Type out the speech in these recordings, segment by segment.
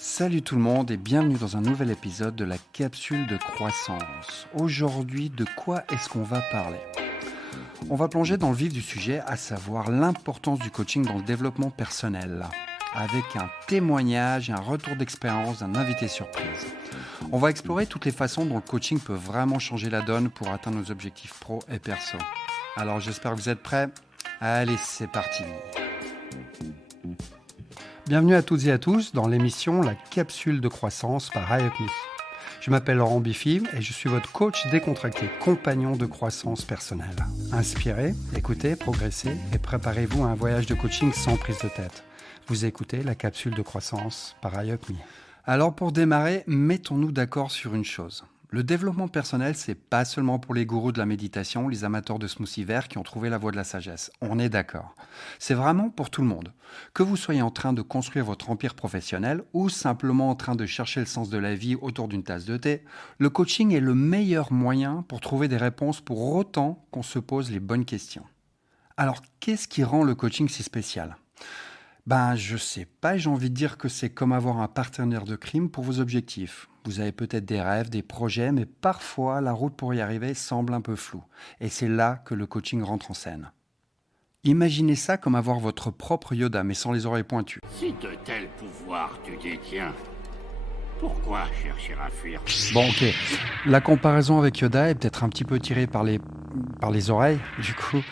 Salut tout le monde et bienvenue dans un nouvel épisode de la capsule de croissance. Aujourd'hui, de quoi est-ce qu'on va parler ? On va plonger dans le vif du sujet, à savoir l'importance du coaching dans le développement personnel, avec un témoignage et un retour d'expérience d'un invité surprise. On va explorer toutes les façons dont le coaching peut vraiment changer la donne pour atteindre nos objectifs pro et perso. Alors j'espère que vous êtes prêts. Allez, c'est parti. Bienvenue à toutes et à tous dans l'émission La capsule de croissance par Help Me. Je m'appelle Laurent Biffy et je suis votre coach décontracté, compagnon de croissance personnelle. Inspirez, écoutez, progressez et préparez-vous à un voyage de coaching sans prise de tête. Vous écoutez La capsule de croissance par Help Me. Alors pour démarrer, mettons-nous d'accord sur une chose. Le développement personnel, c'est pas seulement pour les gourous de la méditation, les amateurs de smoothies verts qui ont trouvé la voie de la sagesse. On est d'accord. C'est vraiment pour tout le monde. Que vous soyez en train de construire votre empire professionnel ou simplement en train de chercher le sens de la vie autour d'une tasse de thé, le coaching est le meilleur moyen pour trouver des réponses pour autant qu'on se pose les bonnes questions. Alors, qu'est-ce qui rend le coaching si spécial ? Je sais pas, j'ai envie de dire que c'est comme avoir un partenaire de crime pour vos objectifs. Vous avez peut-être des rêves, des projets, mais parfois la route pour y arriver semble un peu floue. Et c'est là que le coaching rentre en scène. Imaginez ça comme avoir votre propre Yoda, mais sans les oreilles pointues. Si de tels pouvoirs tu détiens, pourquoi chercher à fuir ? Bon, ok. La comparaison avec Yoda est peut-être un petit peu tirée par les oreilles, du coup.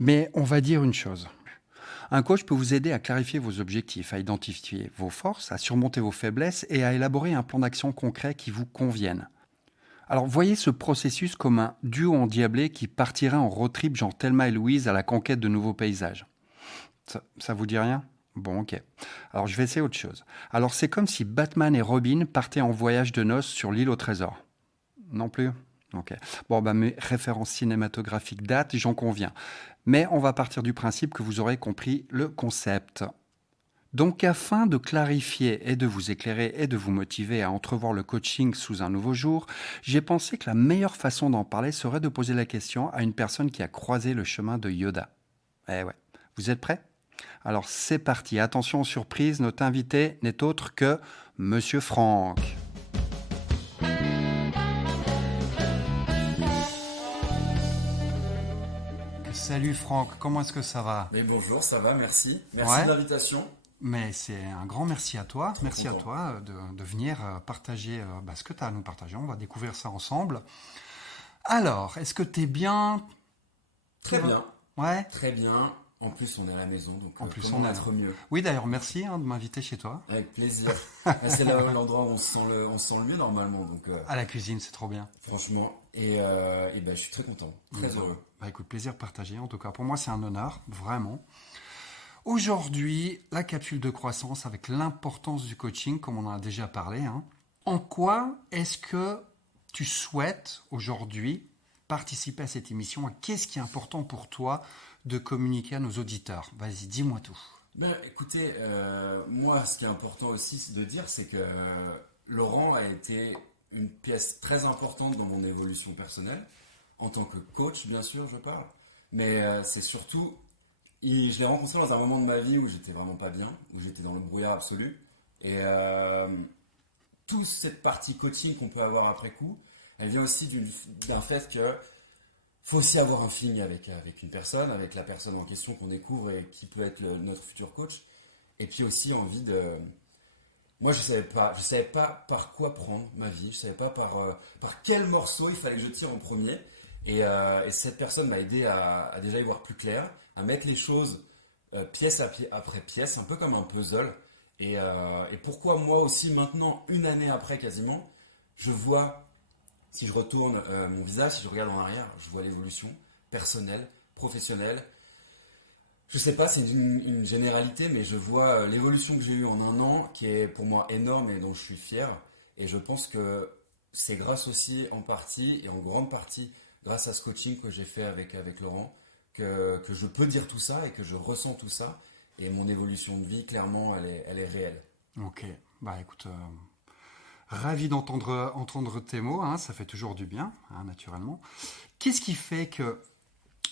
Mais on va dire une chose. Un coach peut vous aider à clarifier vos objectifs, à identifier vos forces, à surmonter vos faiblesses et à élaborer un plan d'action concret qui vous convienne. Alors voyez ce processus comme un duo endiablé qui partirait en road trip genre Thelma et Louise à la conquête de nouveaux paysages. Ça vous dit rien ? Bon, ok. Alors je vais essayer autre chose. Alors c'est comme si Batman et Robin partaient en voyage de noces sur l'île au trésor. Non plus ? Ok. Mes références cinématographiques datent, j'en conviens. Mais on va partir du principe que vous aurez compris le concept. Donc, afin de clarifier et de vous éclairer et de vous motiver à entrevoir le coaching sous un nouveau jour, j'ai pensé que la meilleure façon d'en parler serait de poser la question à une personne qui a croisé le chemin de Yoda. Eh ouais. Vous êtes prêts ? Alors, c'est parti. Attention, surprise, notre invité n'est autre que Monsieur Franck. Salut Franck, comment est-ce que ça va ? Mais bonjour, ça va, merci. Merci Ouais. de l'invitation. Mais c'est un grand merci à toi. Merci content. à toi de venir partager ce que tu as à nous partager. On va découvrir ça ensemble. Alors, est-ce que tu es bien ? Très bien, Ouais. très bien. En plus, on est à la maison, donc En plus, comment on est être mieux ? Oui, d'ailleurs, merci de m'inviter chez toi. Avec plaisir. C'est l'endroit où on se sent le mieux normalement, donc À la cuisine, c'est trop bien. franchement. Et je suis très content, très heureux. Écoute, plaisir partagé. En tout cas, pour moi, c'est un honneur, vraiment. Aujourd'hui, la capsule de croissance avec l'importance du coaching, comme on en a déjà parlé. En quoi est-ce que tu souhaites aujourd'hui participer à cette émission et qu'est-ce qui est important pour toi de communiquer à nos auditeurs ? Vas-y, dis-moi tout. Écoutez, moi, ce qui est important aussi de dire, c'est que Laurent a été une pièce très importante dans mon évolution personnelle, en tant que coach, bien sûr, je parle. Mais c'est surtout, je l'ai rencontré dans un moment de ma vie où j'étais vraiment pas bien, où j'étais dans le brouillard absolu. Et toute cette partie coaching qu'on peut avoir après coup, elle vient aussi d'un fait que faut aussi avoir un feeling avec une personne, avec la personne en question qu'on découvre et qui peut être notre futur coach. Et puis aussi envie de... Moi, je savais pas par quoi prendre ma vie, je savais pas par quel morceau il fallait que je tire en premier. Et cette personne m'a aidé à déjà y voir plus clair, à mettre les choses pièce après pièce, un peu comme un puzzle. Et pourquoi moi aussi maintenant, une année après quasiment, je vois... Si je retourne mon visage, si je regarde en arrière, je vois l'évolution personnelle, professionnelle. Je sais pas, c'est une généralité, mais je vois l'évolution que j'ai eue en un an, qui est pour moi énorme et dont je suis fier. Et je pense que c'est grâce aussi en partie, et en grande partie, grâce à ce coaching que j'ai fait avec Laurent, que je peux dire tout ça et que je ressens tout ça. Et mon évolution de vie, clairement, elle est réelle. Ok, écoute... Ravi d'entendre tes mots, ça fait toujours du bien, naturellement. Qu'est-ce qui fait que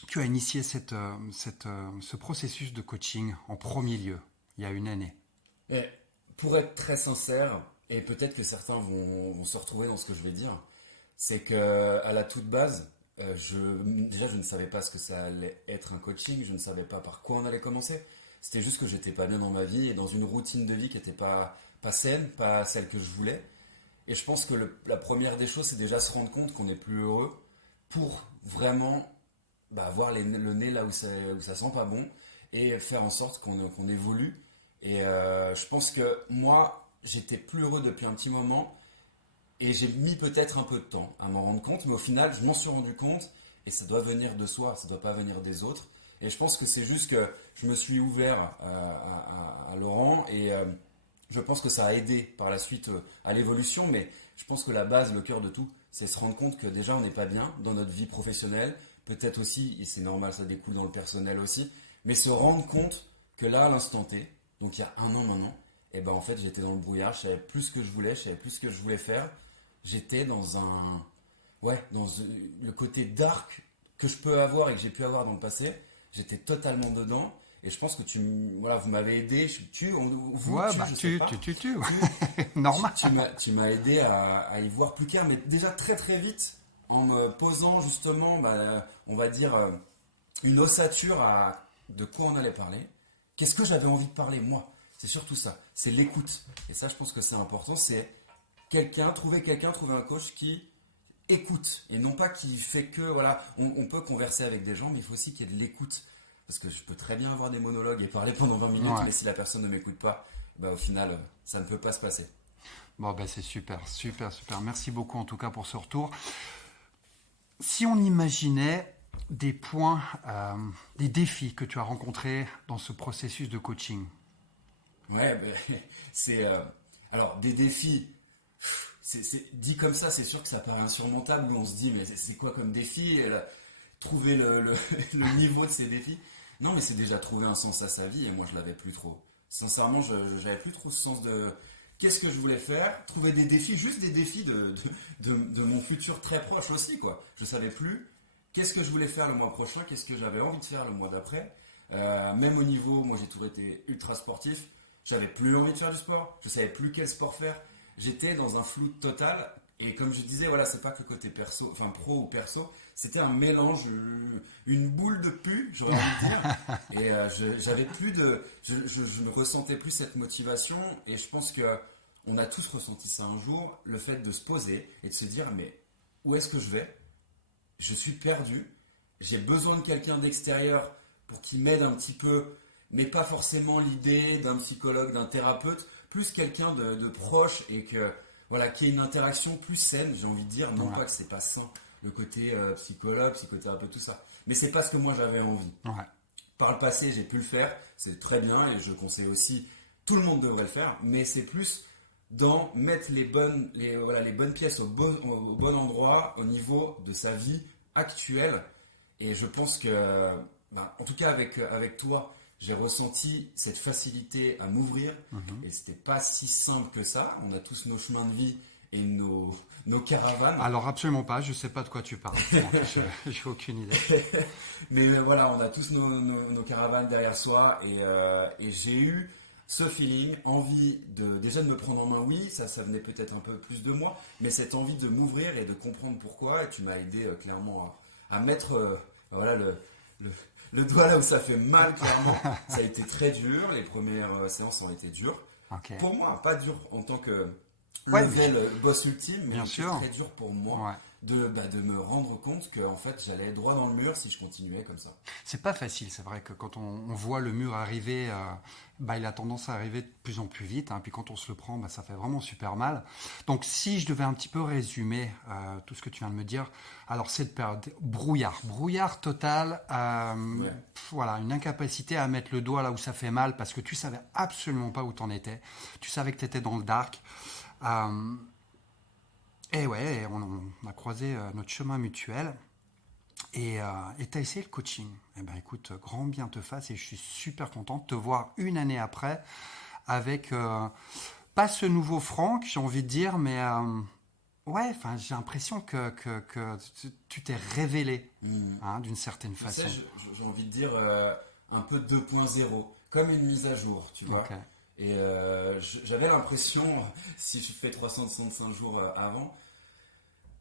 tu as initié ce processus de coaching en premier lieu, il y a une année ? Et pour être très sincère, et peut-être que certains vont se retrouver dans ce que je vais dire, c'est que à la toute base, déjà je ne savais pas ce que ça allait être un coaching, je ne savais pas par quoi on allait commencer. C'était juste que j'étais pas bien dans ma vie et dans une routine de vie qui n'était pas saine, pas celle que je voulais. Et je pense que la première des choses, c'est déjà se rendre compte qu'on n'est plus heureux pour vraiment avoir le nez là où ça sent pas bon et faire en sorte qu'on évolue. Et je pense que moi, j'étais plus heureux depuis un petit moment et j'ai mis peut-être un peu de temps à m'en rendre compte, mais au final, je m'en suis rendu compte et ça doit venir de soi, ça doit pas venir des autres. Et je pense que c'est juste que je me suis ouvert à Laurent et je pense que ça a aidé par la suite à l'évolution, mais je pense que la base, le cœur de tout, c'est se rendre compte que déjà on n'est pas bien dans notre vie professionnelle, peut-être aussi, et c'est normal, ça découle dans le personnel aussi, mais se rendre compte que là, à l'instant T, donc il y a un an maintenant, et ben en fait j'étais dans le brouillard, je savais plus ce que je voulais, je savais plus ce que je voulais faire, j'étais dans le côté dark que je peux avoir et que j'ai pu avoir dans le passé, j'étais totalement dedans. Et je pense que vous m'avez aidé. Normal. Tu m'as aidé à y voir plus clair, mais déjà très très vite, en me posant justement, on va dire, une ossature de quoi on allait parler. Qu'est-ce que j'avais envie de parler, moi? C'est surtout ça. C'est l'écoute. Et ça, je pense que c'est important. C'est trouver un coach qui écoute. Et non pas qui fait que, voilà, on peut converser avec des gens, mais il faut aussi qu'il y ait de l'écoute. Parce que je peux très bien avoir des monologues et parler pendant 20 minutes, mais si la personne ne m'écoute pas, au final, ça ne peut pas se passer. Bon, c'est super. Merci beaucoup en tout cas pour ce retour. Si on imaginait des points, des défis que tu as rencontrés dans ce processus de coaching. Ouais, c'est... alors, des défis, dit comme ça, c'est sûr que ça paraît insurmontable, où on se dit, mais c'est quoi comme défi? Trouver le niveau de ces défis. Non, mais c'est déjà trouver un sens à sa vie et moi je l'avais plus trop. Sincèrement, je n'avais plus trop ce sens de qu'est-ce que je voulais faire, trouver des défis, juste des défis de mon futur très proche aussi, quoi. Je savais plus qu'est-ce que je voulais faire le mois prochain, qu'est-ce que j'avais envie de faire le mois d'après. Même au niveau, moi j'ai toujours été ultra sportif, j'avais plus envie de faire du sport, je savais plus quel sport faire. J'étais dans un flou total. Et comme je disais, voilà, c'est pas que côté perso, enfin pro ou perso, c'était un mélange, une boule de pu, j'aurais envie de dire. Et j'avais plus je ne ressentais plus cette motivation. Et je pense que on a tous ressenti ça un jour, le fait de se poser et de se dire, mais où est-ce que je vais? Je suis perdu. J'ai besoin de quelqu'un d'extérieur pour qu'il m'aide un petit peu, mais pas forcément l'idée d'un psychologue, d'un thérapeute, plus quelqu'un de proche et que voilà, qu'il y ait une interaction plus saine, j'ai envie de dire, non pas que c'est pas sain, le côté psychologue, psychothérapeute, tout ça, mais c'est pas ce que moi j'avais envie. Ouais. Par le passé, j'ai pu le faire, c'est très bien et je conseille aussi, tout le monde devrait le faire, mais c'est plus dans mettre les bonnes pièces au bon endroit au niveau de sa vie actuelle. Et je pense que, en tout cas avec toi, j'ai ressenti cette facilité à m'ouvrir et c'était pas si simple que ça. On a tous nos chemins de vie et nos caravanes. Alors absolument pas, je sais pas de quoi tu parles. J'ai aucune idée. Mais voilà, on a tous nos caravanes derrière soi et j'ai eu ce feeling, envie déjà de me prendre en main, oui, ça venait peut-être un peu plus de moi, mais cette envie de m'ouvrir et de comprendre pourquoi, et tu m'as aidé clairement à mettre le doigt là où ça fait mal, clairement. Ça a été très dur, les premières séances ont été dures. Okay. Pour moi, pas dur en tant que boss ultime, mais c'est très dur pour moi de me rendre compte que en fait, j'allais droit dans le mur si je continuais comme ça. C'est pas facile, c'est vrai que quand on voit le mur arriver, il a tendance à arriver de plus en plus vite, puis quand on se le prend, ça fait vraiment super mal. Donc si je devais un petit peu résumer tout ce que tu viens de me dire, alors cette période, brouillard total, voilà, une incapacité à mettre le doigt là où ça fait mal parce que tu savais absolument pas où t'en étais, tu savais que t'étais dans le dark. Et ouais, on a croisé notre chemin mutuel et tu as essayé le coaching. Eh bien écoute, grand bien te fasse et je suis super content de te voir une année après avec, pas ce nouveau Franck, j'ai envie de dire, mais j'ai l'impression que tu t'es révélé d'une certaine façon. J'ai envie de dire un peu 2.0, comme une mise à jour, tu vois. Okay. Et j'avais l'impression, si je fais 365 jours avant,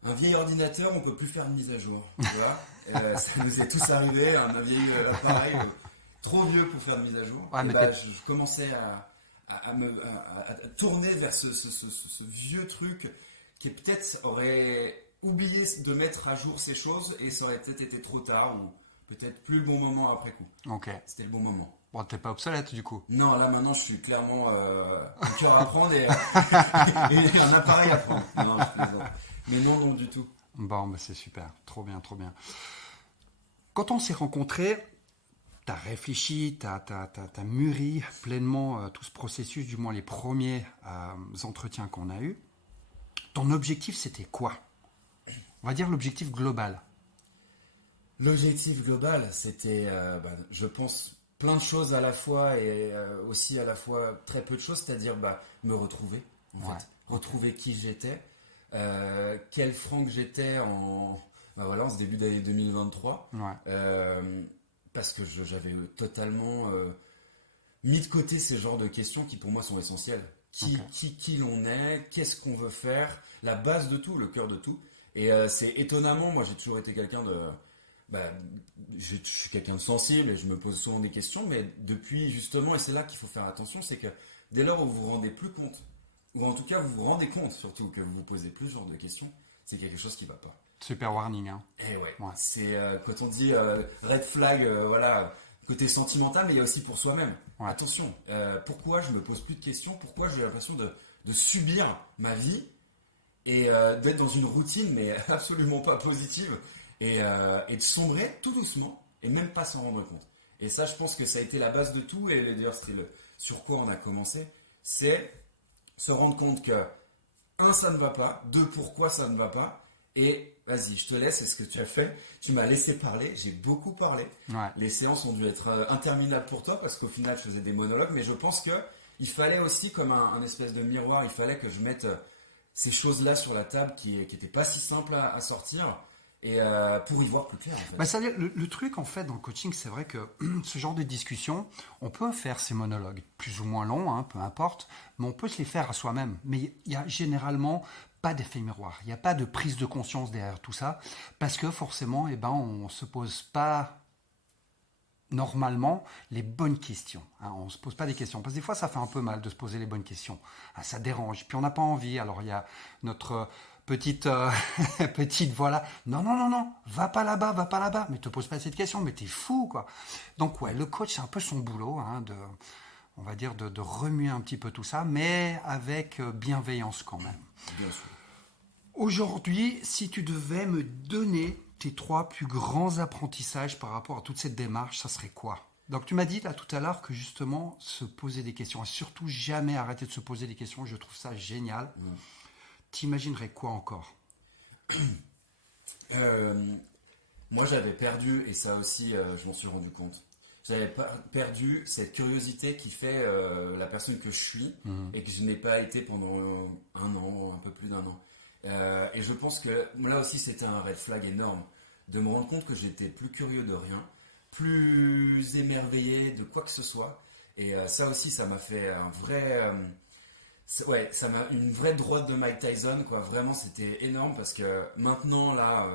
un vieil ordinateur, on peut plus faire de mise à jour. Tu vois. Ça nous est tous arrivé, un vieil appareil trop vieux pour faire de mise à jour. Ouais, Et mais je commençais à tourner vers ce vieux truc qui peut-être aurait oublié de mettre à jour ces choses et ça aurait peut-être été trop tard ou peut-être plus le bon moment après coup. Ok. C'était le bon moment. Bon, t'es pas obsolète du coup. Non, là maintenant je suis clairement un cœur à prendre et un appareil à prendre. Non, je plaisante. Mais non du tout. Bon, bah c'est super. Trop bien, trop bien. Quand on s'est rencontrés, t'as réfléchi, t'as mûri pleinement tout ce processus, du moins les premiers entretiens qu'on a eus. Ton objectif, c'était quoi? On va dire l'objectif global. L'objectif global, c'était, je pense, plein de choses à la fois et aussi à la fois très peu de choses, c'est-à-dire me retrouver, en fait. Retrouver qui j'étais, quel Franck j'étais en ce début d'année 2023. Parce que j'avais totalement mis de côté ces genres de questions qui pour moi sont essentielles. Qui l'on est, qu'est-ce qu'on veut faire, la base de tout, le cœur de tout. Et c'est étonnamment, moi j'ai toujours été quelqu'un de... je suis quelqu'un de sensible et je me pose souvent des questions, mais depuis justement, et c'est là qu'il faut faire attention, c'est que dès lors où vous vous rendez plus compte, ou en tout cas vous vous rendez compte surtout que vous vous posez plus ce genre de questions, c'est quelque chose qui va pas. Super warning, hein. Et ouais. C'est quand on dit red flag, côté sentimental, mais il y a aussi pour soi-même. Ouais. Attention, pourquoi je me pose plus de questions, pourquoi j'ai l'impression de subir ma vie et d'être dans une routine mais absolument pas positive et de sombrer tout doucement et même pas s'en rendre compte. Et ça, je pense que ça a été la base de tout et d'ailleurs c'était sur quoi on a commencé, c'est se rendre compte que 1, ça ne va pas, 2, pourquoi ça ne va pas. Et vas-y, je te laisse, c'est ce que tu as fait. Tu m'as laissé parler, j'ai beaucoup parlé. Ouais. Les séances ont dû être interminables pour toi parce qu'au final, je faisais des monologues. Mais je pense qu'il fallait aussi, comme un espèce de miroir, il fallait que je mette ces choses-là sur la table qui n'étaient pas si simples à sortir et pour y voir plus clair. En fait. C'est-à-dire, le truc, en fait, dans le coaching, c'est vrai que ce genre de discussion, on peut faire ces monologues plus ou moins longs, peu importe, mais on peut se les faire à soi-même. Mais il y a généralement pas d'effet miroir. Il n'y a pas de prise de conscience derrière tout ça, parce que forcément, on ne se pose pas normalement les bonnes questions. On ne se pose pas des questions. Parce que des fois, ça fait un peu mal de se poser les bonnes questions. Ça dérange. Puis on n'a pas envie. Alors il y a notre petite voix là. Non, va pas là-bas. Mais te pose pas cette question, mais t'es fou, quoi. Donc le coach, c'est un peu son boulot, on va dire de remuer un petit peu tout ça, mais avec bienveillance quand même. Bien sûr. Aujourd'hui, si tu devais me donner tes 3 plus grands apprentissages par rapport à toute cette démarche, ça serait quoi? Donc tu m'as dit là tout à l'heure que justement se poser des questions, et surtout jamais arrêter de se poser des questions, je trouve ça génial. T'imaginerais quoi encore? Moi j'avais perdu, et ça aussi je m'en suis rendu compte, j'avais perdu cette curiosité qui fait la personne que je suis et que je n'ai pas été pendant un an, un peu plus d'1 an. Et je pense que là aussi c'était un red flag énorme de me rendre compte que j'étais plus curieux de rien, plus émerveillé de quoi que ce soit. Et ça aussi ça m'a fait un vrai... ça m'a une vraie droite de Mike Tyson, quoi. Vraiment c'était énorme parce que maintenant là...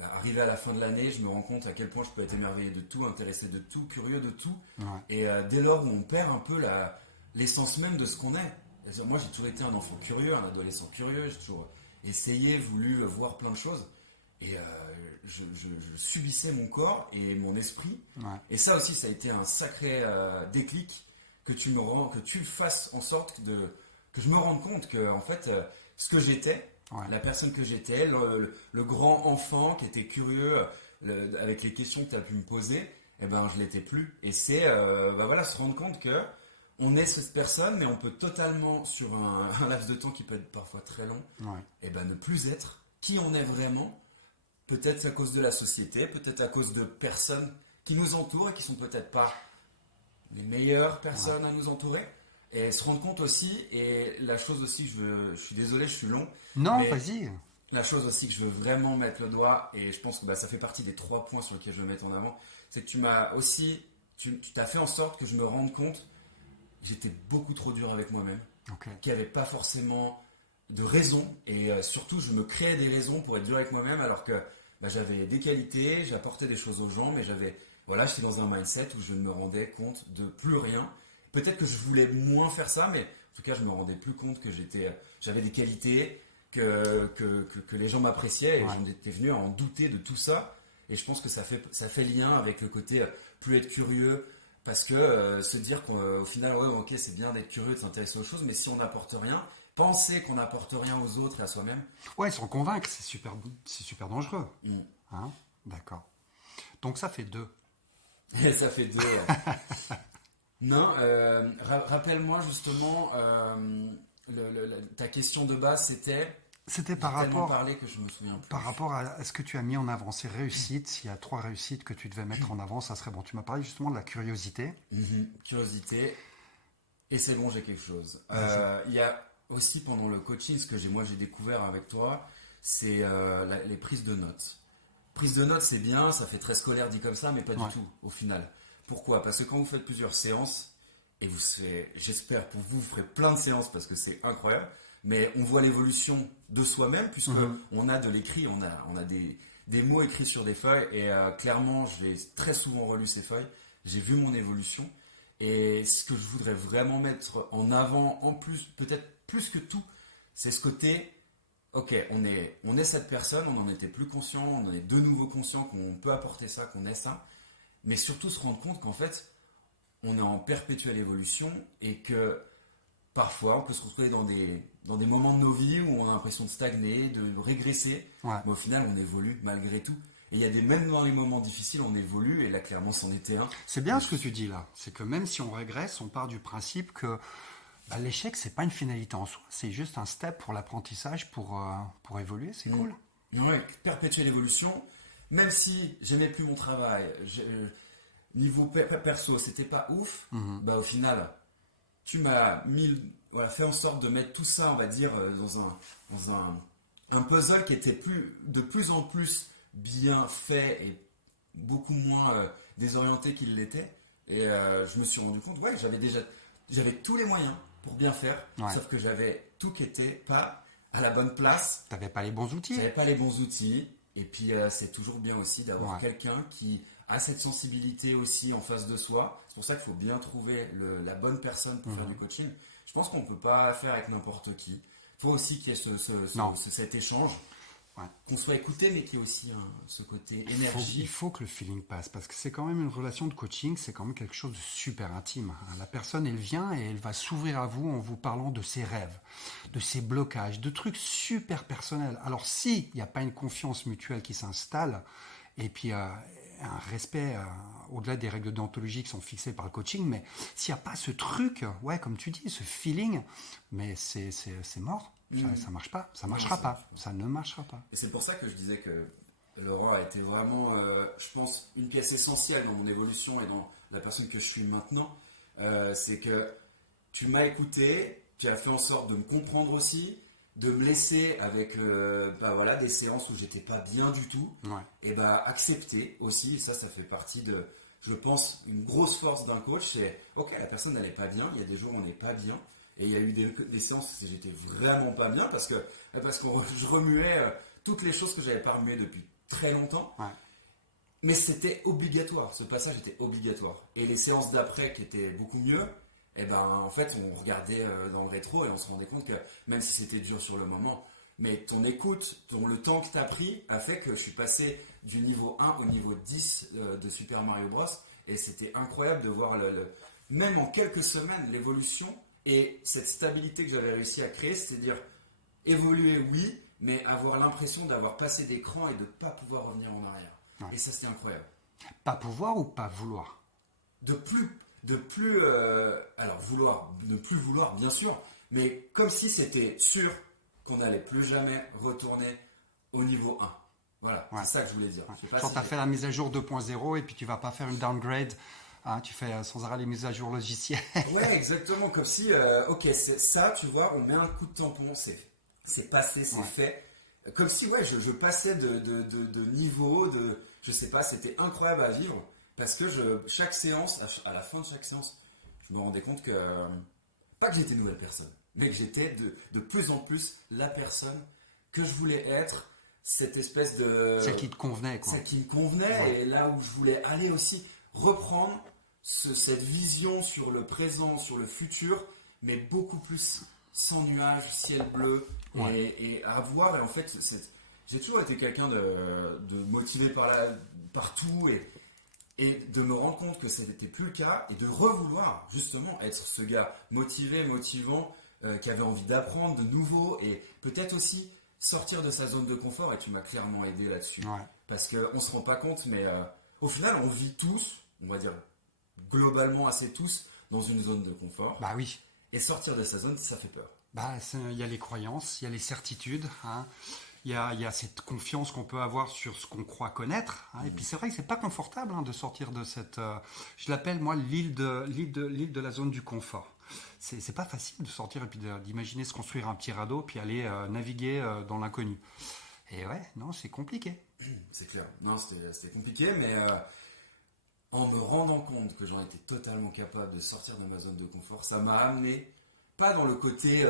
arrivé à la fin de l'année, je me rends compte à quel point je peux être émerveillé de tout, intéressé de tout, curieux de tout. Ouais. Et dès lors où on perd un peu l'essence même de ce qu'on est. Moi, j'ai toujours été un enfant curieux, un adolescent curieux. J'ai toujours essayé, voulu voir plein de choses. Et je subissais mon corps et mon esprit. Ouais. Et ça aussi, ça a été un sacré déclic que tu fasses en sorte que je me rende compte que, en fait, ce que j'étais, la personne que j'étais, le grand enfant qui était curieux avec les questions que tu as pu me poser, je ne l'étais plus. Et c'est se rendre compte que on est cette personne, mais on peut totalement, sur un laps de temps qui peut être parfois très long, ne plus être qui on est vraiment. Peut-être à cause de la société, peut-être à cause de personnes qui nous entourent et qui sont peut-être pas les meilleures personnes à nous entourer. Et se rendre compte aussi, et la chose aussi, je suis désolé, je suis long. Non, vas-y. La chose aussi que je veux vraiment mettre le doigt, et je pense que ça fait partie des 3 points sur lesquels je veux mettre en avant, c'est que tu t'as fait en sorte que je me rende compte j'étais beaucoup trop dur avec moi-même, Ok. qu'il n'y avait pas forcément de raison, et surtout je me créais des raisons pour être dur avec moi-même, alors que j'avais des qualités, j'apportais des choses aux gens, mais j'étais dans un mindset où je ne me rendais compte de plus rien. Peut-être que je voulais moins faire ça, mais en tout cas je me rendais plus compte que j'avais des qualités, que les gens m'appréciaient, et j'en étais venu à en douter de tout ça. Et je pense que ça fait lien avec le côté plus être curieux, parce que se dire qu'au final, ouais, ok, c'est bien d'être curieux, de s'intéresser aux choses, mais si on n'apporte rien, penser qu'on n'apporte rien aux autres et à soi-même. Ouais, sans convaincre, c'est super dangereux. Mm. Hein? D'accord. Donc ça fait 2. Et ça fait 2. Non, rappelle-moi justement, ta question de base, c'était... C'était J'ai tellement parlé que je me souviens plus. par rapport à ce que tu as mis en avant, ces réussites. S'il y a 3 réussites que tu devais mettre en avant, ça serait bon. Tu m'as parlé justement de la curiosité. Curiosité. Et c'est bon, j'ai quelque chose. Il y a aussi pendant le coaching, ce que j'ai découvert avec toi, c'est les prises de notes. Prise de notes, c'est bien, ça fait très scolaire dit comme ça, mais pas du tout au final. Pourquoi ? Parce que quand vous faites plusieurs séances, et j'espère pour vous, vous ferez plein de séances parce que c'est incroyable, mais on voit l'évolution de soi-même, puisque on a de l'écrit, on a des mots écrits sur des feuilles, et clairement, j'ai très souvent relu ces feuilles, j'ai vu mon évolution, et ce que je voudrais vraiment mettre en avant, en plus, peut-être plus que tout, c'est ce côté, ok, on est cette personne, on n'en était plus conscient, on en est de nouveau conscient qu'on peut apporter ça, qu'on est ça, mais surtout se rendre compte qu'en fait, on est en perpétuelle évolution, et que parfois, on peut se retrouver dans des moments de nos vies où on a l'impression de stagner, de régresser, mais au final, on évolue malgré tout. Et il y a même dans les moments difficiles, on évolue, et là, clairement, c'en était un. C'est bien ce que tu dis là. C'est que même si on régresse, on part du principe que l'échec, c'est pas une finalité en soi. C'est juste un step pour l'apprentissage, pour évoluer. C'est cool. Ouais, perpétuelle évolution. Même si j'aimais plus mon travail, niveau perso, c'était pas ouf, au final, tu m'as fait en sorte de mettre tout ça, on va dire, dans un puzzle qui était de plus en plus bien fait et beaucoup moins désorienté qu'il l'était. Et je me suis rendu compte, j'avais tous les moyens pour bien faire, sauf que j'avais tout qui était pas à la bonne place. T'avais pas les bons outils. J'avais pas les bons outils. Et puis c'est toujours bien aussi d'avoir quelqu'un qui a cette sensibilité aussi en face de soi. C'est pour ça qu'il faut bien trouver la bonne personne pour faire du coaching. Je pense qu'on ne peut pas faire avec n'importe qui. Il faut aussi qu'il y ait cet échange, qu'on soit écouté, mais qu'il y ait aussi ce côté énergie. Il faut que le feeling passe, parce que c'est quand même une relation de coaching, c'est quand même quelque chose de super intime. La personne, elle vient et elle va s'ouvrir à vous en vous parlant de ses rêves, de ses blocages, de trucs super personnels. Alors s'il n'y a pas une confiance mutuelle qui s'installe, et puis un respect au-delà des règles déontologiques qui sont fixées par le coaching, mais s'il n'y a pas ce truc, comme tu dis, ce feeling, mais c'est mort. Ça marche pas, ça marchera pas, ça ne marchera pas. Et c'est pour ça que je disais que Laurent a été vraiment, je pense, une pièce essentielle dans mon évolution et dans la personne que je suis maintenant. C'est que tu m'as écouté, tu as fait en sorte de me comprendre aussi, de me laisser avec des séances où j'étais pas bien du tout, et accepter aussi. Et ça fait partie de, je pense, une grosse force d'un coach. C'est ok, la personne n'allait pas bien, il y a des jours où on n'est pas bien. Et il y a eu des séances où j'étais vraiment pas bien parce que je remuais toutes les choses que j'avais pas remuées depuis très longtemps. Mais c'était obligatoire, ce passage était obligatoire. Et les séances d'après qui étaient beaucoup mieux, en fait on regardait dans le rétro et on se rendait compte que même si c'était dur sur le moment, mais ton écoute, le temps que tu as pris a fait que je suis passé du niveau 1 au niveau 10 de Super Mario Bros. Et c'était incroyable de voir même en quelques semaines l'évolution. Et cette stabilité que j'avais réussi à créer, c'est-à-dire évoluer, oui, mais avoir l'impression d'avoir passé des crans et de ne pas pouvoir revenir en arrière. Et ça, c'était incroyable. Pas pouvoir ou pas vouloir ? Ne plus vouloir, bien sûr, mais comme si c'était sûr qu'on n'allait plus jamais retourner au niveau 1. Voilà, c'est ça que je voulais dire. Quand tu as fait la mise à jour 2.0 et puis tu vas pas faire une downgrade. Tu fais sans arrêt les mises à jour logicielles. Ouais, exactement. Comme si, c'est ça, tu vois, on met un coup de tampon, c'est passé, c'est fait. Comme si, je passais de niveau, je sais pas, c'était incroyable à vivre. Parce que chaque séance, à la fin de chaque séance, je me rendais compte que, pas que j'étais une nouvelle personne, mais que j'étais de plus en plus la personne que je voulais être, cette espèce de... Celle qui te convenait, quoi. Celle qui me convenait, Ouais. et là où je voulais aller aussi, reprendre cette vision sur le présent, sur le futur, mais beaucoup plus sans nuages, ciel bleu, Ouais. et à voir, et en fait, j'ai toujours été quelqu'un de motivé par tout, et de me rendre compte que ce n'était plus le cas, et de revouloir justement être ce gars motivé, motivant, qui avait envie d'apprendre de nouveau, et peut-être aussi sortir de sa zone de confort, et tu m'as clairement aidé là-dessus. Ouais. Parce qu'on ne se rend pas compte, mais au final, on vit tous, on va dire globalement assez tous, dans une zone de confort. Bah oui. Et sortir de sa zone, ça fait peur. Bah, il y a les croyances, il y a les certitudes, hein. Il y a cette confiance qu'on peut avoir sur ce qu'on croit connaître, hein. Et puis c'est vrai que c'est pas confortable, hein, de sortir de cette, je l'appelle moi l'île de la zone du confort. C'est pas facile de sortir et puis d'imaginer se construire un petit radeau puis aller naviguer dans l'inconnu. Et ouais, non, c'est compliqué. C'est clair. Non, c'était compliqué, mais en me rendant compte que j'en étais totalement capable de sortir de ma zone de confort, ça m'a amené, pas dans le côté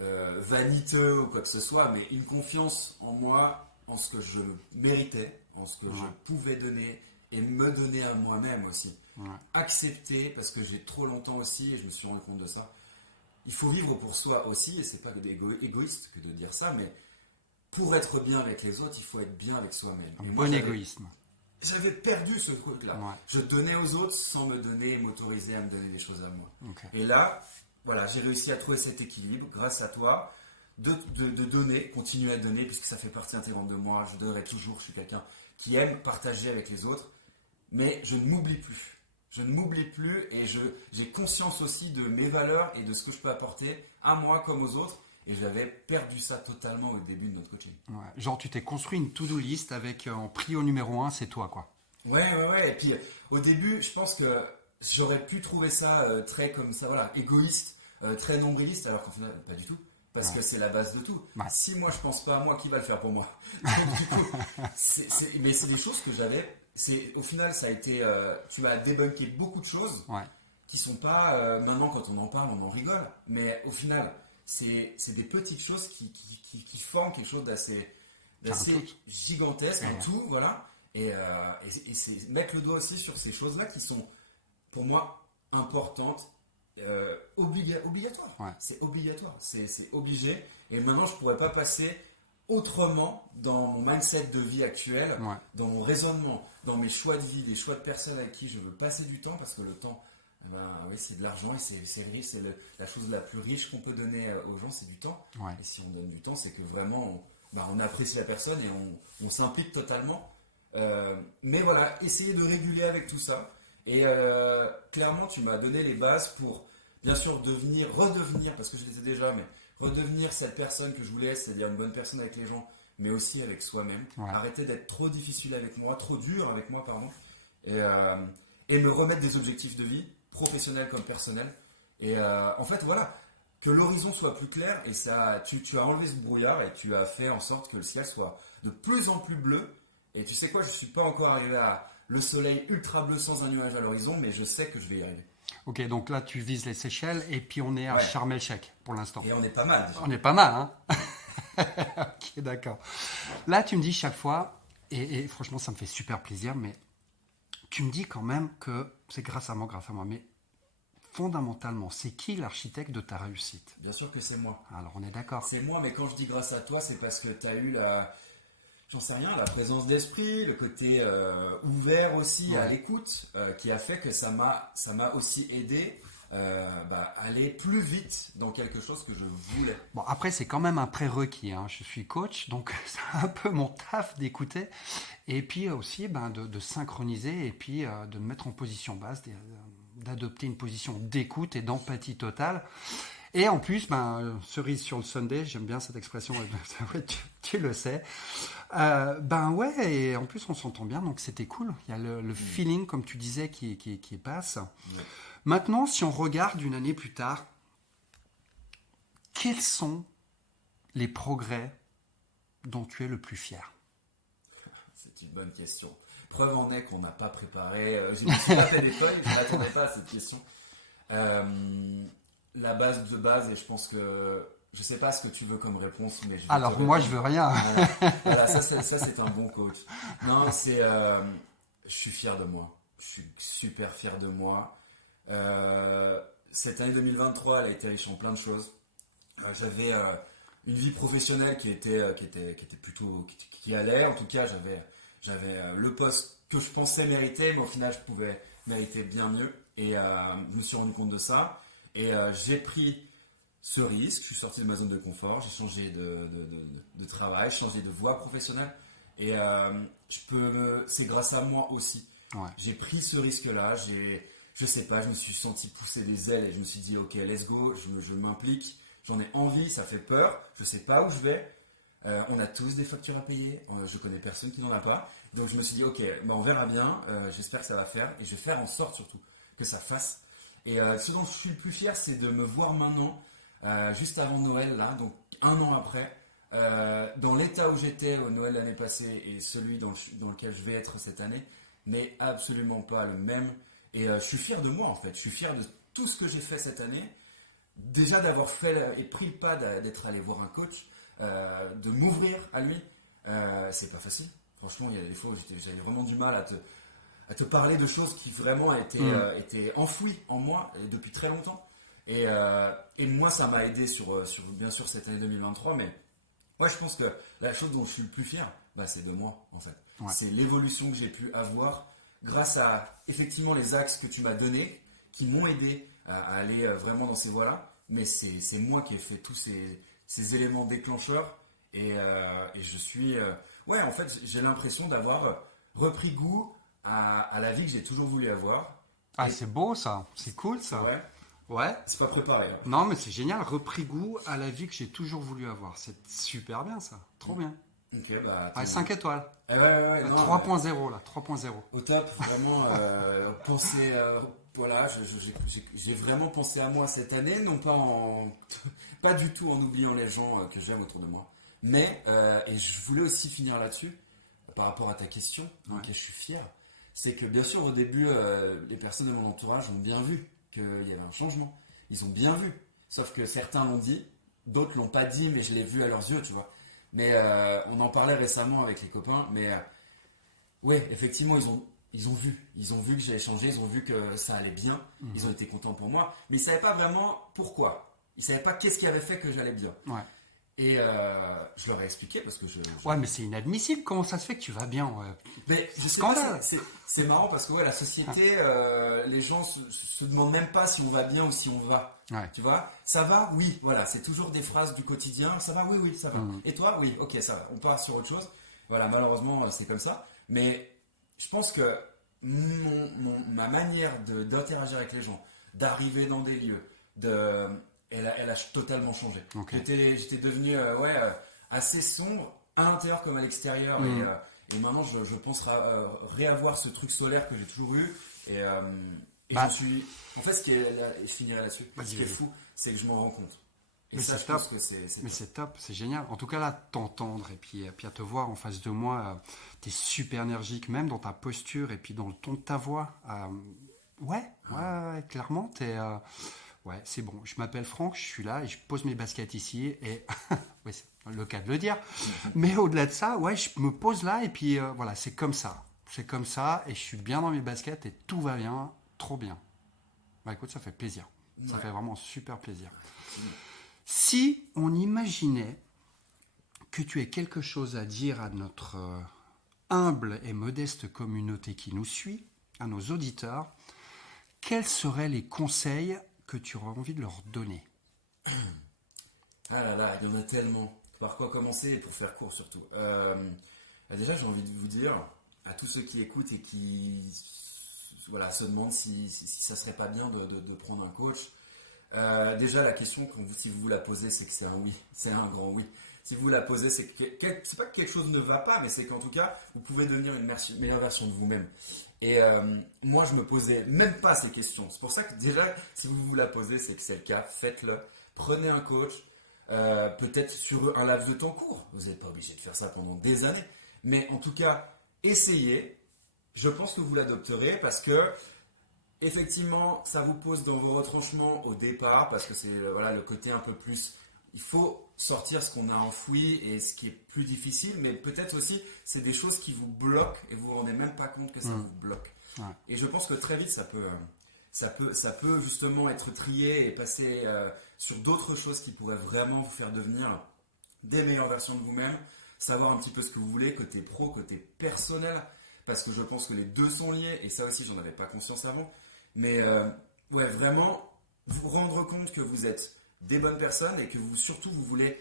vaniteux ou quoi que ce soit, mais une confiance en moi, en ce que je méritais, en ce que je pouvais donner et me donner à moi-même aussi. Ouais. Accepter, parce que j'ai trop longtemps aussi, et je me suis rendu compte de ça, il faut vivre pour soi aussi, et c'est pas égoïste que de dire ça, mais pour être bien avec les autres, il faut être bien avec soi-même. Un Et moi, bon égoïsme. j'avais perdu ce truc-là. Ouais. Je donnais aux autres sans me donner et m'autoriser à me donner des choses à moi. Ok. Et là, voilà, j'ai réussi à trouver cet équilibre grâce à toi, de donner, continuer à donner, puisque ça fait partie intégrante de moi. Je donnerai toujours, je suis quelqu'un qui aime partager avec les autres, mais je ne m'oublie plus. Je ne m'oublie plus, et j'ai conscience aussi de mes valeurs et de ce que je peux apporter à moi comme aux autres. Et j'avais perdu ça totalement au début de notre coaching. Ouais. Genre tu t'es construit une to-do list avec en prio numéro 1, c'est toi, quoi. Ouais. Et puis au début, je pense que j'aurais pu trouver ça très comme ça, voilà, égoïste, très nombriliste, alors qu'en final, pas du tout. Parce que c'est la base de tout. Ouais. Si moi je pense pas à moi, qui va le faire pour moi? Donc, du coup, mais c'est des choses que j'avais. Au final, ça a été. Tu as débunké beaucoup de choses Ouais. qui sont pas. Maintenant, quand on en parle, on en rigole. Mais au final, c'est des petites choses qui forment quelque chose d'assez tout. gigantesque, un Ouais. tout, voilà. Et c'est mettre le doigt aussi sur ces choses-là qui sont, pour moi, importantes, obligatoires. Ouais. C'est obligatoire, c'est obligé. Et maintenant, je pourrais pas passer autrement dans mon mindset de vie actuel, Ouais. dans mon raisonnement, dans mes choix de vie, des choix de personnes avec qui je veux passer du temps, parce que le temps, eh ben, oui, c'est de l'argent, et c'est riche, c'est la chose la plus riche qu'on peut donner aux gens, c'est du temps. Ouais. Et si on donne du temps, c'est que vraiment on apprécie la personne et on s'implique totalement. Mais voilà, essayer de réguler avec tout ça. Et clairement, tu m'as donné les bases pour, bien sûr, redevenir, parce que je l'étais déjà, mais redevenir cette personne que je voulais, c'est-à-dire une bonne personne avec les gens, mais aussi avec soi-même. Ouais. Arrêter d'être trop difficile avec moi, trop dur avec moi, pardon. Et me remettre des objectifs de vie, professionnels comme personnels. Et en fait, voilà, que l'horizon soit plus clair. Et ça, tu as enlevé ce brouillard et tu as fait en sorte que le ciel soit de plus en plus bleu. Et tu sais quoi, je ne suis pas encore arrivé à le soleil ultra bleu sans un nuage à l'horizon, mais je sais que je vais y arriver. Ok, donc là tu vises les Seychelles et puis on est à Ouais. Sharm el-Sheikh pour l'instant. Et on est pas mal déjà. On est pas mal, hein. Ok, d'accord. Là, tu me dis chaque fois, et franchement, ça me fait super plaisir, mais tu me dis quand même que c'est grâce à moi, mais fondamentalement, c'est qui l'architecte de ta réussite? Bien sûr que c'est moi. Alors, on est d'accord. C'est moi, mais quand je dis grâce à toi, c'est parce que tu as eu j'en sais rien, la présence d'esprit, le côté ouvert aussi à Ouais. l'écoute, qui a fait que ça m'a aussi aidé à aller plus vite dans quelque chose que je voulais. Bon, après, c'est quand même un prérequis, hein. Je suis coach, donc c'est un peu mon taf d'écouter. Et puis aussi de synchroniser et puis de me mettre en position basse, d'adopter une position d'écoute et d'empathie totale. Et en plus, cerise sur le sundae, j'aime bien cette expression, ouais, tu le sais. Ouais, et en plus on s'entend bien, donc c'était cool. Il y a le feeling, comme tu disais, qui passe. Ouais. Maintenant, si on regarde une année plus tard, quels sont les progrès dont tu es le plus fier? C'est une bonne question. Preuve en est qu'on n'a pas préparé, je ne me suis pas fait des feuilles, je ne m'attendais pas à cette question. La base de base, et je pense que je sais pas ce que tu veux comme réponse, mais je vais Alors, te moi, répondre. je veux rien. Voilà, ça c'est un bon coach. Non, je suis fier de moi. Je suis super fier de moi. Cette année 2023, elle a été riche en plein de choses. J'avais une vie professionnelle qui était plutôt qui allait. En tout cas, j'avais le poste que je pensais mériter, mais au final, je pouvais mériter bien mieux. Et je me suis rendu compte de ça. Et j'ai pris ce risque. Je suis sorti de ma zone de confort. J'ai changé de travail, changé de voie professionnelle. Et c'est grâce à moi aussi. Ouais. J'ai pris ce risque-là. Je sais pas, je me suis senti pousser des ailes et je me suis dit, ok, let's go, je m'implique. J'en ai envie, ça fait peur. Je sais pas où je vais. On a tous des factures à payer. Je connais personne qui n'en a pas. Donc je me suis dit, ok, bah on verra bien. J'espère que ça va faire. Et je vais faire en sorte surtout que ça fasse. Et ce dont je suis le plus fier, c'est de me voir maintenant, juste avant Noël, là, donc un an après, dans l'état où j'étais au Noël l'année passée et celui dans lequel je vais être cette année, n'est absolument pas le même. Et je suis fier de moi en fait. Je suis fier de tout ce que j'ai fait cette année. Déjà d'avoir fait et pris le pas d'être allé voir un coach, de m'ouvrir à lui, c'est pas facile. Franchement, il y a des fois où j'avais vraiment du mal à te parler de choses qui vraiment étaient enfouies en moi depuis très longtemps. Et moi, ça m'a aidé sur bien sûr cette année 2023. Mais moi, je pense que la chose dont je suis le plus fier, bah, c'est de moi en fait. Ouais. C'est l'évolution que j'ai pu avoir grâce à effectivement les axes que tu m'as donnés, qui m'ont aidé à aller vraiment dans ces voies-là. Mais c'est moi qui ai fait tous ces éléments déclencheurs. Et je suis... ouais, en fait, j'ai l'impression d'avoir repris goût à la vie que j'ai toujours voulu avoir. Ah, Et- c'est beau ça. C'est cool ça. Ouais, Ouais. c'est pas préparé, hein. Non, mais c'est génial. Repris goût à la vie que j'ai toujours voulu avoir. C'est super bien ça. Trop bien. Ok, bah... Ah, 5 étoiles. ouais, non, 3.0 là. 3.0. au top, vraiment, penser... voilà, j'ai vraiment pensé à moi cette année, non pas pas du tout en oubliant les gens que j'aime autour de moi. Mais, et je voulais aussi finir là-dessus, par rapport à ta question, Ouais. donc je suis fier, c'est que bien sûr au début, les personnes de mon entourage ont bien vu qu'il y avait un changement. Ils ont bien vu. Sauf que certains l'ont dit, d'autres l'ont pas dit, mais je l'ai vu à leurs yeux, tu vois. Mais on en parlait récemment avec les copains, mais ouais, effectivement, ils ont vu. Ils ont vu que j'avais changé, ils ont vu que ça allait bien, ils ont été contents pour moi, mais ils savaient pas vraiment pourquoi. Ils savaient pas qu'est-ce qui avait fait que j'allais bien. Ouais. Et je leur ai expliqué parce que Ouais, mais c'est inadmissible. Comment ça se fait que tu vas bien? Ouais. Mais je sais Scandale. pas, c'est marrant parce que ouais, la société, les gens se demandent même pas si on va bien ou si on va. Ouais. Tu vois, ça va, oui, voilà, c'est toujours des phrases du quotidien. Ça va, oui, oui, ça va. Et toi, oui, ok, ça va. On part sur autre chose. Voilà, malheureusement, c'est comme ça. Mais je pense que ma manière d'interagir avec les gens, d'arriver dans des lieux, elle a totalement changé. Ok. J'étais devenu assez sombre à l'intérieur comme à l'extérieur. Et maintenant, je pense réavoir ce truc solaire que j'ai toujours eu. Et Bah. je suis. En fait, et je finirai là-dessus. Vas-y, Ce qui est vas-y. fou, c'est que je m'en rends compte. Et Mais ça, c'est je pense top. que c'est Mais top. c'est top, c'est génial. En tout cas, là, t'entendre et puis à te voir en face de moi, t'es super énergique, même dans ta posture et puis dans le ton de ta voix. Ouais, clairement, ouais, c'est bon. Je m'appelle Franck, je suis là et je pose mes baskets ici et ouais, c'est le cas de le dire. Mais au-delà de ça, ouais, je me pose là et puis voilà, c'est comme ça. C'est comme ça et je suis bien dans mes baskets et tout va bien, trop bien. Bah écoute, ça fait plaisir. Ça Ouais. fait vraiment super plaisir. Si on imaginait que tu aies quelque chose à dire à notre humble et modeste communauté qui nous suit, à nos auditeurs, quels seraient les conseils que tu aurais envie de leur donner? Ah là là, il y en a tellement. Par quoi commencer et pour faire court surtout. Déjà, j'ai envie de vous dire à tous ceux qui écoutent et qui voilà, se demandent si ça serait pas bien de prendre un coach. Déjà, la question, si vous la posez, c'est que c'est un oui. C'est un grand oui. Si vous la posez, c'est pas que quelque chose ne va pas, mais c'est qu'en tout cas, vous pouvez devenir une meilleure version de vous-même. Et moi, je me posais même pas ces questions. C'est pour ça que déjà, si vous vous la posez, c'est que c'est le cas. Faites-le. Prenez un coach. Peut-être sur un laps de temps court. Vous n'êtes pas obligé de faire ça pendant des années. Mais en tout cas, essayez. Je pense que vous l'adopterez parce que effectivement, ça vous pose dans vos retranchements au départ, parce que c'est voilà, le côté un peu plus... Il faut sortir ce qu'on a enfoui et ce qui est plus difficile, mais peut-être aussi, c'est des choses qui vous bloquent et vous vous rendez même pas compte que ça vous bloque. Ouais. Et je pense que très vite, ça peut justement être trié et passer sur d'autres choses qui pourraient vraiment vous faire devenir des meilleures versions de vous-même, savoir un petit peu ce que vous voulez, côté pro, côté personnel, parce que je pense que les deux sont liés, et ça aussi, j'en avais pas conscience avant. Mais ouais, vraiment, vous rendre compte que vous êtes des bonnes personnes et que surtout vous voulez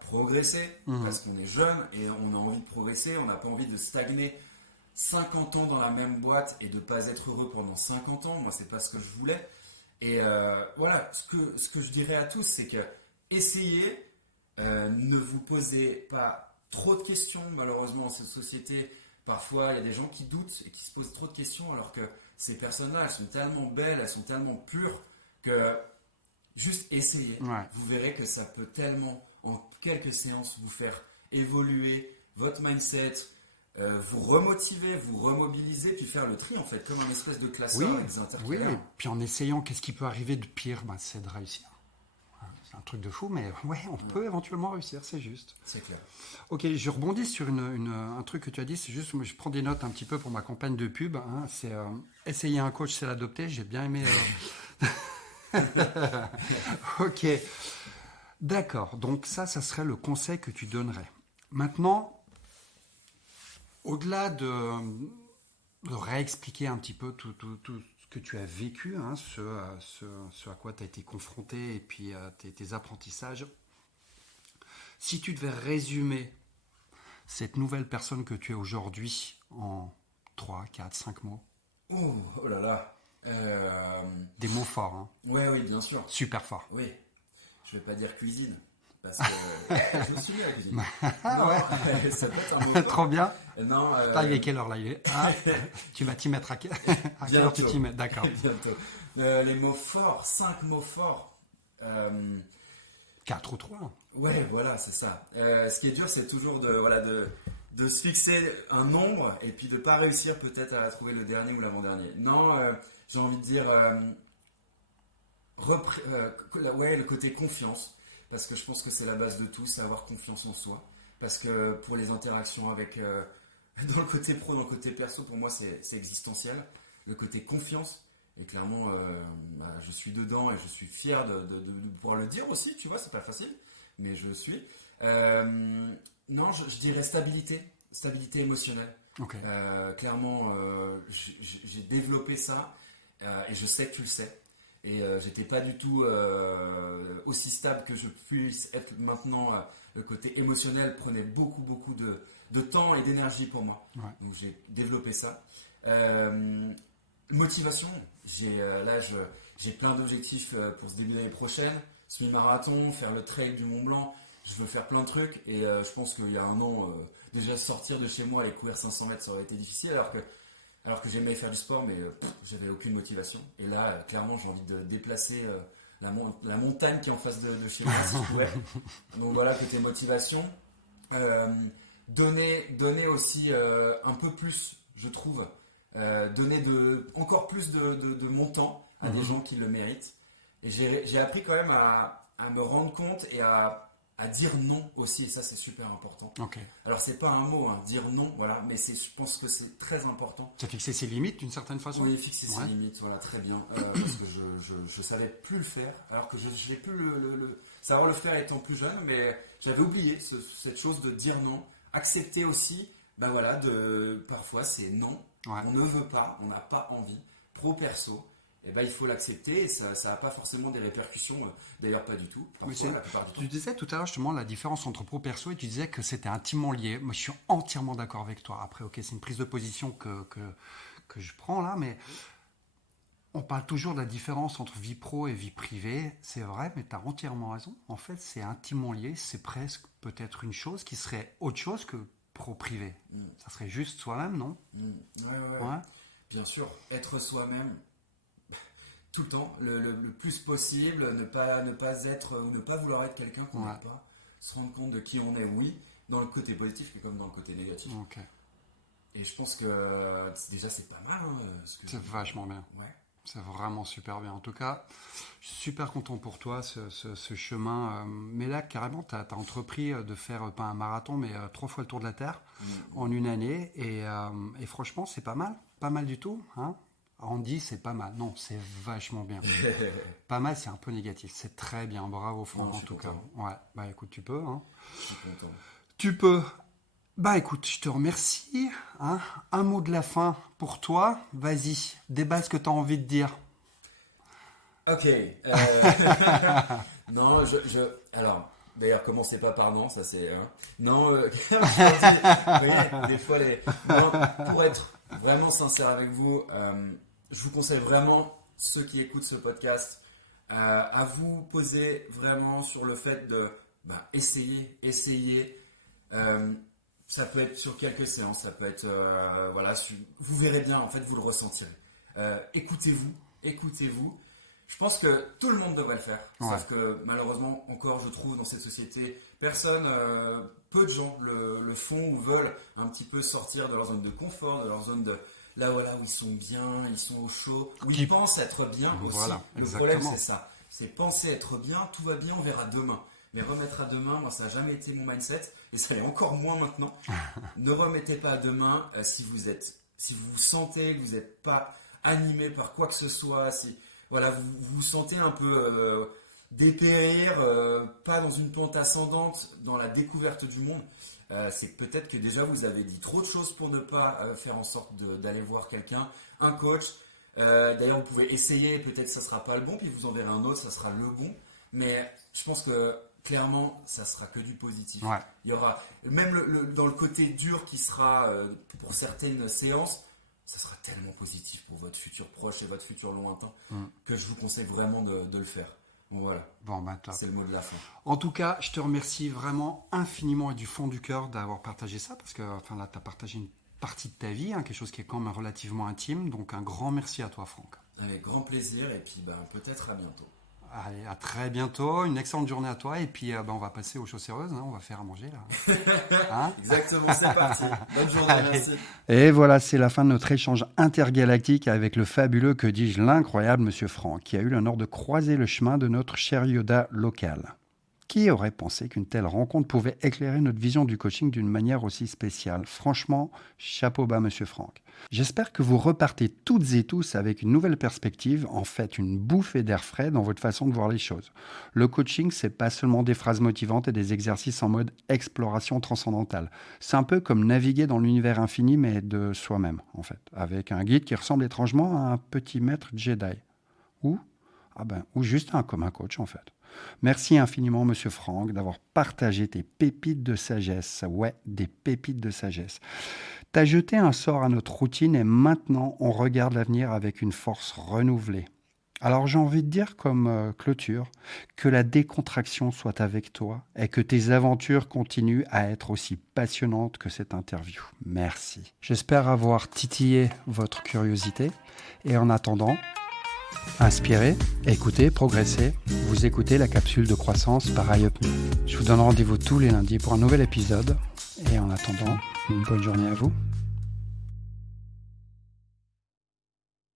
progresser, parce qu'on est jeune et on a envie de progresser, on n'a pas envie de stagner 50 ans dans la même boîte et de ne pas être heureux pendant 50 ans. Moi, c'est pas ce que je voulais. Et voilà, ce que je dirais à tous, c'est que essayez, ne vous posez pas trop de questions. Malheureusement, dans cette société, parfois, il y a des gens qui doutent et qui se posent trop de questions, alors que ces personnes-là, elles sont tellement belles, elles sont tellement pures, que juste essayez. Ouais. Vous verrez que ça peut tellement, en quelques séances, vous faire évoluer votre mindset, vous remotiver, vous remobiliser, puis faire le tri, en fait, comme un espèce de classeur avec des Oui, intercalaires. et puis en essayant, qu'est-ce qui peut arriver de pire? C'est de réussir. C'est un truc de fou, mais ouais, on peut éventuellement réussir, c'est juste. C'est clair. Ok, je rebondis sur un truc que tu as dit, c'est juste, moi, je prends des notes un petit peu pour ma campagne de pub. Hein, c'est essayer un coach, c'est l'adopter. J'ai bien aimé. Ok, d'accord. Donc ça serait le conseil que tu donnerais. Maintenant, au-delà de réexpliquer un petit peu tout ce que tu as vécu, hein, ce à quoi tu as été confronté et puis tes apprentissages, si tu devais résumer cette nouvelle personne que tu es aujourd'hui en 3, 4, 5 mots. Oh là là. Des mots forts, hein. Ouais, oui, bien sûr. Super forts. Oui. Je vais pas dire cuisine. Parce que je me suis mis à la cuisine. Ah ouais. Ça peut être un mot fort. Trop bien. Non. Il est quelle heure là? Tu vas t'y mettre à quelle heure tu t'y mets? D'accord. Bientôt. Les mots forts, 5 mots forts. 4 ou 3. Ouais, voilà, c'est ça. Ce qui est dur, c'est toujours de se fixer un nombre et puis de pas réussir peut-être à trouver le dernier ou l'avant-dernier. Non, j'ai envie de dire le côté confiance, parce que je pense que c'est la base de tout, c'est avoir confiance en soi. Parce que pour les interactions avec dans le côté pro, dans le côté perso, pour moi c'est existentiel. Le côté confiance. Et clairement, je suis dedans et je suis fier de pouvoir le dire aussi, tu vois, c'est pas facile, mais je suis. Non, je dirais stabilité émotionnelle. Ok. Clairement, j'ai développé ça et je sais que tu le sais. Et j'étais pas du tout aussi stable que je puisse être maintenant. Le côté émotionnel prenait beaucoup de temps et d'énergie pour moi. Ouais. Donc j'ai développé ça. Motivation, j'ai plein d'objectifs pour ce début d'année prochaine. Semi-marathon, faire le trail du Mont Blanc, je veux faire plein de trucs et je pense qu'il y a un an, déjà sortir de chez moi, aller courir 500 mètres, ça aurait été difficile alors que j'aimais faire du sport, mais j'avais aucune motivation. Et là, clairement, j'ai envie de déplacer la montagne qui est en face de chez moi, si je pouvais. Donc voilà, côté motivation. Donner aussi un peu plus, je trouve. Donner encore plus de mon temps à des gens qui le méritent. Et j'ai appris quand même à me rendre compte et à dire non aussi, et ça c'est super important. Ok. Alors c'est pas un mot, hein, dire non, voilà, mais je pense que c'est très important. Tu as fixé ses limites d'une certaine façon? Oui, fixer ses limites, voilà, très bien. Parce que je savais plus le faire, alors que je vais plus savoir le faire étant plus jeune, mais j'avais oublié cette chose de dire non, accepter aussi, parfois c'est non. Ouais. On ne veut pas, on n'a pas envie, pro perso, il faut l'accepter et ça n'a pas forcément des répercussions, d'ailleurs pas du tout, parfois, la plupart du temps. Tu disais tout à l'heure justement la différence entre pro perso et tu disais que c'était intimement lié. Moi je suis entièrement d'accord avec toi. Après ok, c'est une prise de position que je prends là, mais on parle toujours de la différence entre vie pro et vie privée, c'est vrai, mais tu as entièrement raison. En fait c'est intimement lié, c'est presque peut-être une chose qui serait autre chose que pro-privé. Ça serait juste soi-même, non? Ouais. Bien sûr, être soi-même tout le temps, le plus possible, ne pas vouloir être quelqu'un qu'on n'est pas, se rendre compte de qui on est, oui, dans le côté positif comme dans le côté négatif. Okay. Et je pense que déjà c'est pas mal. C'est vachement bien. Ouais. C'est vraiment super bien. En tout cas, je suis super content pour toi, ce chemin. Mais là, carrément, tu as entrepris de faire, pas un marathon, mais 3 fois le tour de la Terre en une année. Et franchement, c'est pas mal. Pas mal du tout. Hein. On dit c'est pas mal. Non, c'est vachement bien. Pas mal, c'est un peu négatif. C'est très bien. Bravo, Franck, en tout cas. Ouais, bah écoute, tu peux. Hein. Je suis content. Tu peux. Bah écoute, je te remercie. Hein. Un mot de la fin pour toi. Vas-y, déballe ce que tu as envie de dire. Ok. Non, alors, d'ailleurs, commencez pas par non, ça c'est... Hein. Non, des fois, non, pour être vraiment sincère avec vous, je vous conseille vraiment, ceux qui écoutent ce podcast, à vous poser vraiment sur le fait de essayer. Ça peut être sur quelques séances, ça peut être, vous verrez bien, en fait, vous le ressentirez. Écoutez-vous. Je pense que tout le monde devrait le faire, sauf que malheureusement, encore, je trouve, dans cette société, peu de gens le font ou veulent un petit peu sortir de leur zone de confort, de leur zone de là où ils sont bien, ils sont au chaud, où ils pensent être bien aussi. Voilà, le problème, c'est ça. C'est penser être bien, tout va bien, on verra demain. Mais remettre à demain, moi, ça n'a jamais été mon mindset, et ça l'est encore moins maintenant. Ne remettez pas à demain si vous vous sentez que vous n'êtes pas animé par quoi que ce soit, si vous vous sentez un peu dépérir, pas dans une pente ascendante, dans la découverte du monde, c'est que peut-être que déjà vous avez dit trop de choses pour ne pas faire en sorte d'aller voir quelqu'un, un coach. D'ailleurs, vous pouvez essayer, peut-être que ça ne sera pas le bon, puis vous en verrez un autre, ça sera le bon. Mais je pense que clairement, ça sera que du positif. Ouais. Il y aura même dans le côté dur qui sera pour certaines séances, ça sera tellement positif pour votre futur proche et votre futur lointain que je vous conseille vraiment de le faire. Bon, voilà. Bon, bah, top. C'est le mot de la fin. En tout cas, je te remercie vraiment infiniment et du fond du cœur d'avoir partagé ça, parce que là, tu as partagé une partie de ta vie, quelque chose qui est quand même relativement intime. Donc, un grand merci à toi, Franck. Avec grand plaisir, et puis peut-être à bientôt. Allez, à très bientôt, une excellente journée à toi, et puis on va passer aux choses sérieuses, on va faire à manger là. Hein. Exactement, c'est parti. Bonne journée, merci. Et voilà, c'est la fin de notre échange intergalactique avec le fabuleux, que dis-je, l'incroyable Monsieur Franck, qui a eu l'honneur de croiser le chemin de notre cher Yoda local. Qui aurait pensé qu'une telle rencontre pouvait éclairer notre vision du coaching d'une manière aussi spéciale? Franchement, chapeau bas, Monsieur Franck. J'espère que vous repartez toutes et tous avec une nouvelle perspective, en fait une bouffée d'air frais dans votre façon de voir les choses. Le coaching, c'est pas seulement des phrases motivantes et des exercices en mode exploration transcendantale. C'est un peu comme naviguer dans l'univers infini, mais de soi-même, en fait, avec un guide qui ressemble étrangement à un petit maître Jedi. Ou juste comme un coach, en fait. Merci infiniment, Monsieur Franck, d'avoir partagé tes pépites de sagesse. Ouais, des pépites de sagesse. T'as jeté un sort à notre routine et maintenant, on regarde l'avenir avec une force renouvelée. Alors, j'ai envie de dire comme clôture, que la décontraction soit avec toi et que tes aventures continuent à être aussi passionnantes que cette interview. Merci. J'espère avoir titillé votre curiosité et en attendant, inspirez, écoutez, progressez. Vous écoutez la capsule de croissance par iUpMe. Je vous donne rendez-vous tous les lundis pour un nouvel épisode. Et en attendant, une bonne journée à vous.